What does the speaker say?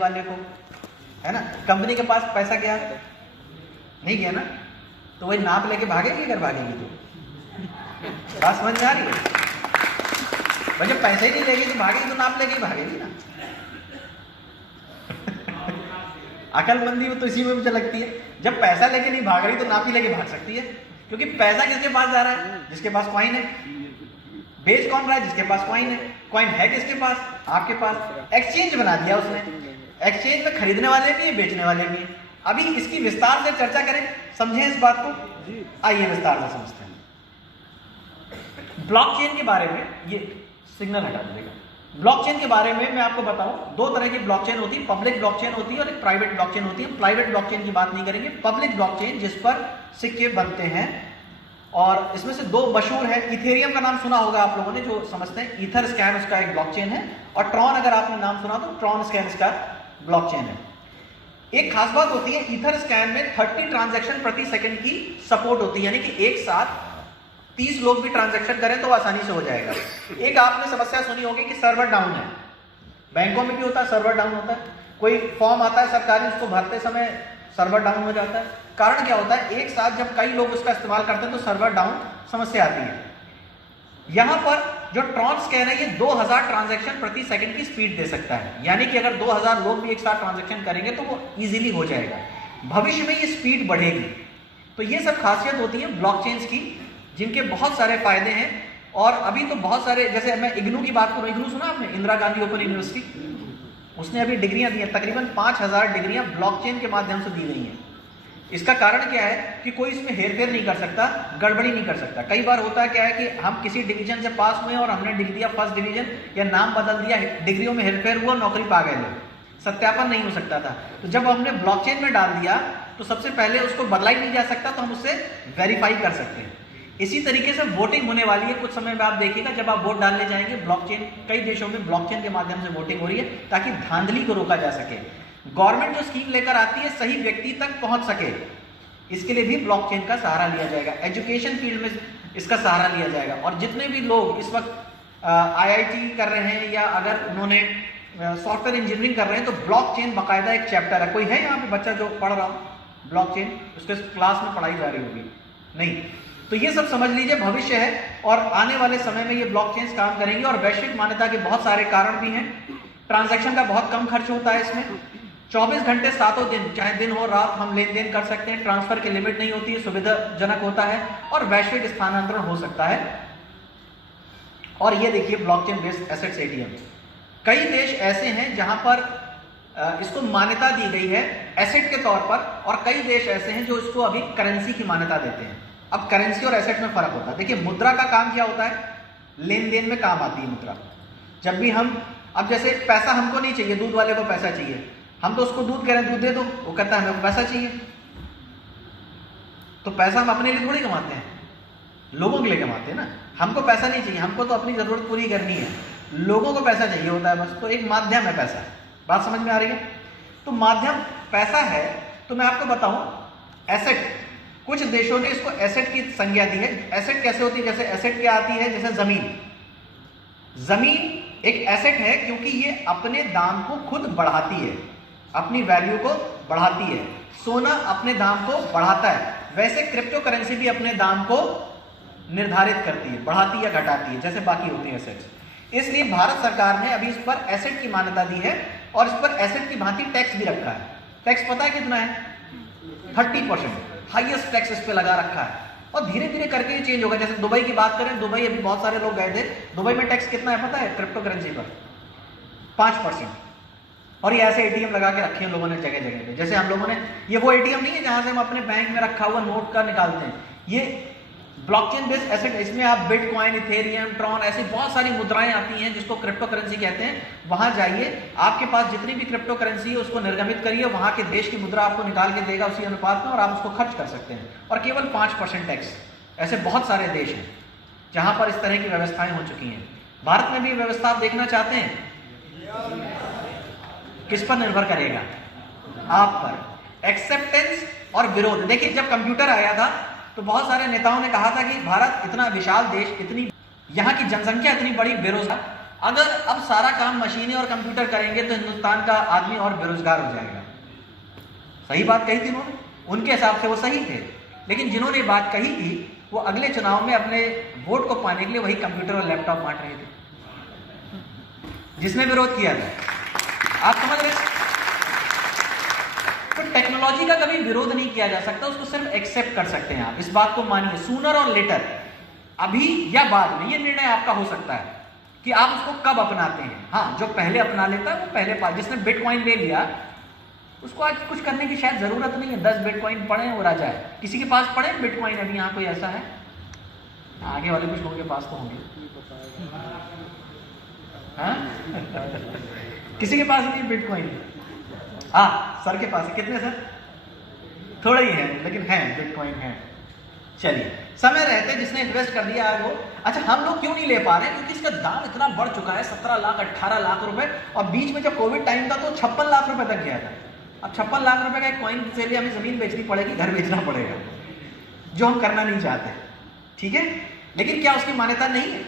वाले को, है ना। कंपनी के पास पैसा गया नहीं गया ना, तो वही नाप लेके भागेगी, अगर भागेगी तो बात समझ में आ रही है। भाई जब पैसे ही नहीं लेगी तो भागेगी, तो नाप लेके भागेगी ना। अकलमंदी वो तो इसी में मुझे लगती है, जब पैसा लेके नहीं भाग रही तो नाप ही लेके भाग सकती है, क्योंकि पैसा किसके पास जा रहा है? जिसके पास कॉइन है। बेच कौन रहा है? जिसके पास कॉइन है। कॉइन है किसके पास? आपके पास। एक्सचेंज बना दिया उसने। एक्सचेंज में खरीदने वाले भी हैं, बेचने वाले भी हैं। अभी इसकी विस्तार से चर्चा करें, समझें इस बात को। आइए विस्तार से समझते हैं ब्लॉकचेन के बारे में। ये सिग्नल हटा दीजिएगा। ब्लॉकचेन के बारे में मैं आपको बताऊं, दो तरह की ब्लॉकचेन होती है, पब्लिक ब्लॉकचेन होती है और एक प्राइवेट ब्लॉकचेन होती है। प्राइवेट ब्लॉकचेन की बात नहीं करेंगे, पब्लिक ब्लॉकचेन जिस पर सिक्के बनते हैं, और इसमें से दो मशहूर है। इथेरियम का नाम सुना होगा आप लोगों ने, जो समझते हैं। ईथर स्कैन उसका एक ब्लॉकचेन है, और ट्रॉन अगर आपने नाम सुना तो ट्रॉन स्कैन इसका ब्लॉकचेन है। एक खास बात होती है, ईथर स्कैन में 30 ट्रांजैक्शन प्रति सेकंड की सपोर्ट होती है, यानी कि एक साथ 30 लोग भी ट्रांजैक्शन करें तो आसानी से हो जाएगा। एक आपने समस्या सुनी होगी कि सर्वर डाउन है। बैंकों में भी होता है, सर्वर डाउन होता है। कोई फॉर्म आता है सरकारी, उसको भरते समय सर्वर डाउन हो जाता है। कारण क्या होता है? एक साथ जब कई लोग उसका इस्तेमाल करते हैं तो सर्वर डाउन समस्या आती है। यहां पर जो ट्रॉन स्कैन है, ये 2000 ट्रांजैक्शन प्रति सेकंड की स्पीड दे सकता है, यानी कि अगर 2000 लोग भी एक साथ ट्रांजैक्शन करेंगे तो वो इजीली हो जाएगा। भविष्य में ये स्पीड बढ़ेगी। तो ये सब खासियत होती है ब्लॉकचेन्स की, जिनके बहुत सारे फायदे हैं। और अभी तो बहुत सारे, जैसे मैं इग्नू की बात करूं, इग्नू सुना आपने? इंदिरा गांधी ओपन यूनिवर्सिटी, उसने अभी डिग्रियां दी हैं, तकरीबन 5000 डिग्रियां ब्लॉकचेन के माध्यम से दी गई हैं। इसका कारण क्या है कि कोई इसमें हेरफेर नहीं कर सकता, गड़बड़ी नहीं कर सकता। कई बार होता क्या है कि हम किसी डिवीजन से पास हुए और हमने डिग्री दिया फर्स्ट डिवीजन, या नाम बदल दिया, डिग्रियों में हेरफेर हुआ, नौकरी पा गए लोग, सत्यापन नहीं हो सकता था। तो जब हमने ब्लॉकचेन में डाल दिया तो सबसे पहले उसको बदला ही नहीं जा सकता, तो हम उससे वेरीफाई कर सकते हैं। इसी तरीके से वोटिंग होने वाली है कुछ समय में, आप देखिएगा जब आप वोट डालने जाएंगे, ब्लॉकचेन, कई देशों में ब्लॉकचेन के माध्यम से वोटिंग हो रही है, ताकि धांधली को रोका जा सके। गवर्नमेंट जो स्कीम लेकर आती है सही व्यक्ति तक पहुंच सके, इसके लिए भी ब्लॉकचेन का सहारा लिया जाएगा। एजुकेशन फील्ड में इसका सहारा लिया जाएगा। और जितने भी लोग इस वक्त IIT कर रहे हैं, या अगर उन्होंने सॉफ्टवेयर इंजीनियरिंग कर रहे हैं, तो ब्लॉकचेन बाकायदा एक चैप्टर है। कोई है यहाँ पे बच्चा जो पढ़ रहा हो ब्लॉकचेन, उसके क्लास में पढ़ाई जा रही होगी? नहीं। तो ये सब समझ लीजिए भविष्य है, और आने वाले समय में ये ब्लॉकचेन्स काम करेंगे। और वैश्विक मान्यता के बहुत सारे कारण भी हैं। ट्रांजैक्शन का बहुत कम खर्च होता है इसमें। 24 घंटे 7 दिन, चाहे दिन हो रात, हम लेन देन कर सकते हैं। ट्रांसफर की लिमिट नहीं होती है, सुविधाजनक होता है, और वैश्विक स्थानांतरण हो सकता है। और ये देखिए ब्लॉकचेन बेस्ड एसेट्स ATM, कई देश ऐसे हैं जहां पर इसको मान्यता दी गई है एसेट के तौर पर, और कई देश ऐसे हैं जो इसको अभी करेंसी की मान्यता देते हैं। अब करेंसी और एसेट में फर्क होता है। देखिए मुद्रा का काम क्या होता है? लेन देन में काम आती है मुद्रा। जब भी हम, अब जैसे पैसा हमको नहीं चाहिए, दूध वाले को पैसा चाहिए, हम तो उसको दूध कह रहे हैं, दूध दे दो, वो कहता है हमें पैसा चाहिए। तो पैसा हम अपने लिए थोड़ी कमाते हैं, लोगों के लिए कमाते हैं ना। हमको पैसा नहीं चाहिए, हमको तो अपनी जरूरत पूरी करनी है, लोगों को पैसा चाहिए होता है बस। तो एक माध्यम है पैसा। बात समझ में आ रही है? तो माध्यम पैसा है। तो मैं आपको बताऊं, एसेट, कुछ देशों ने इसको एसेट की संज्ञा दी है। एसेट कैसे होती है? जैसे एसेट क्या आती है? जैसे जमीन। जमीन एक एसेट है क्योंकि ये अपने दाम को खुद बढ़ाती है, अपनी वैल्यू को बढ़ाती है। सोना अपने दाम को बढ़ाता है, वैसे क्रिप्टो करेंसी भी अपने दाम को निर्धारित करती है, बढ़ाती या घटाती है, जैसे बाकी होती है एसेट्स। इसलिए भारत सरकार ने अभी इस पर एसेट की मान्यता दी है, और इस पर एसेट की भांति टैक्स भी रखा है। टैक्स पता है कितना है? 30%, हाईएस्ट टैक्स इस पे लगा रखा है। और धीरे धीरे करके ये चेंज होगा। जैसे दुबई की बात करें, दुबई अभी बहुत सारे लोग गए थे, दुबई में टैक्स कितना है पता है? क्रिप्टो करेंसी पर 5%। और ये ऐसे ATM लगा के रखे हैं लोगों ने जगह जगह पे। जैसे हम लोगों ने, ये वो ATM नहीं है जहां से हम अपने बैंक में रखा हुआ नोट का निकालते हैं। ये ब्लॉकचेन बेस्ड एसेट, इसमें आप बिटकॉइन, इथेरियम, ट्रॉन, ऐसी बहुत सारी मुद्राएं आती हैं जिसको क्रिप्टो करेंसी कहते हैं। वहां जाइए, आपके पास जितनी भी क्रिप्टो करेंसी है उसको निर्गमित करिए, वहां के देश की मुद्रा आपको निकाल के देगा उसी अनुपात में, और आप उसको खर्च कर सकते हैं। और केवल 5% टैक्स। ऐसे बहुत सारे देश हैं जहां पर इस तरह की व्यवस्थाएं हो चुकी हैं। भारत में भी व्यवस्था आप देखना चाहते हैं? किस पर निर्भर करेगा? आप पर। एक्सेप्टेंस और विरोध। देखिए जब कंप्यूटर आया था तो बहुत सारे नेताओं ने कहा था कि भारत इतना विशाल देश, इतनी यहाँ की जनसंख्या इतनी बड़ी, बेरोजगार, अगर अब सारा काम मशीनें और कंप्यूटर करेंगे तो हिंदुस्तान का आदमी और बेरोजगार हो जाएगा। सही बात कही थी उन्होंने, उनके हिसाब से वो सही थे, लेकिन जिन्होंने बात कही थी वो अगले चुनाव में अपने वोट को पाने के लिए वही कंप्यूटर और लैपटॉप बांट रहे थे जिसने विरोध किया था। आप समझ रहे हैं? तो टेक्नोलॉजी का कभी विरोध नहीं किया जा सकता, उसको सिर्फ एक्सेप्ट कर सकते हैं आप। इस बात को मानिए, सूनर और लेटर, अभी या बाद में, ये निर्णय आपका हो सकता है कि आप उसको कब अपनाते हैं। हाँ, जो पहले अपना लेता है वो पहले पा, जिसने बिटकॉइन ले लिया उसको आज कुछ करने की शायद जरूरत नहीं है। 10 बिटकॉइन पड़े और आ जाए। किसी के पास पड़े बिटकॉइन? अभी यहाँ कोई ऐसा है? आगे वाले कुछ लोगों के पास तो होंगे। हाँ? किसी के पास नहीं बिटकॉइन? हाँ, सर के पास है। कितने सर? थोड़े ही है, लेकिन है, बिटकॉइन है। चलिए, समय रहते जिसने इन्वेस्ट कर दिया आज वो। अच्छा, हम लोग क्यों नहीं ले पा रहे हैं? क्योंकि इसका दाम इतना बढ़ चुका है, 17 लाख 18 लाख रुपए, और बीच में जब कोविड टाइम था तो 56 लाख रुपए तक गया था। अब 56 लाख रुपए का एक कॉइन से भी हमें जमीन बेचनी पड़ेगी, घर बेचना पड़ेगा, जो हम करना नहीं चाहते। ठीक है, लेकिन क्या उसकी मान्यता नहीं है?